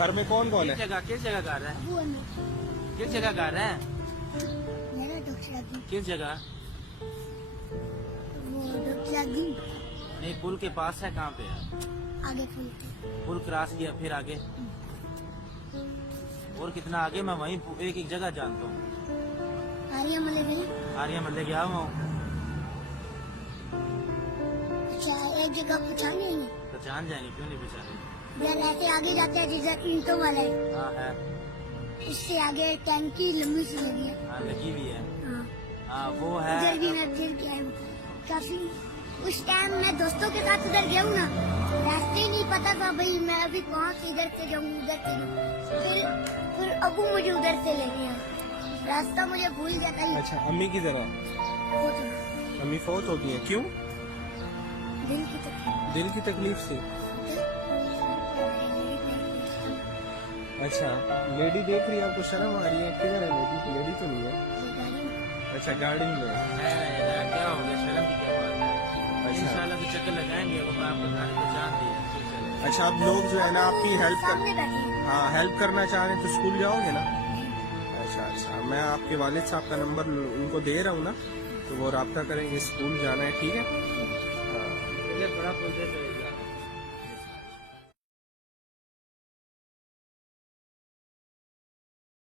घर में कौन कौन है? किस जगह गा रहा है? किस जगह गा रहा है? किस जगह? नहीं, पुल के पास है, कहाँ पे है? आगे पुल क्रॉस किया फिर आगे और कितना आगे? मैं वहीं एक एक जगह जानता हूँ। आर्या मल्ले गया हुआ हूँ। एक जगह पहचान नहीं है। पहचान जाएंगे, क्यों नहीं पहचाने? यार ऐसे आगे जाते हैं जिधर ईंटों वाला है। हाँ है। इससे आगे टंकी लंबी सी लगी है। हाँ लगी भी है। हाँ। हाँ वो है। उधर भी मैं फिर गया हूँ काफी। उस टाइम मैं दोस्तों के साथ उधर गया हूँ ना, रास्ते नहीं पता था भाई मैं अभी कहाँ से इधर से जाऊँ उधर से जाऊँ। फिर अबू मुझे उधर से ले गया, रास्ता मुझे भूल जाता है। अच्छा, अम्मी की तरह? अम्मी फौत हो गई है, क्यों? दिल की तकलीफ से। अच्छा, लेडी देख रही है, आपको शर्म आ रही है? किधर है लेडी तो नहीं है। अच्छा, गाड़ी में क्या हो गया, शर्म की क्या बात है? इंशाल्लाह तो चक्कर लगाएंगे, वो मैं आपको पहचान दिया। अच्छा, अब लोग जो है ना आपकी हेल्प करना चाह रहे हैं तो स्कूल जाओगे ना? अच्छा, मैं आपके वालिद साहब का नंबर उनको दे रहा हूँ ना, तो वो राब्ता करेंगे, स्कूल जाना है, ठीक है? बड़ा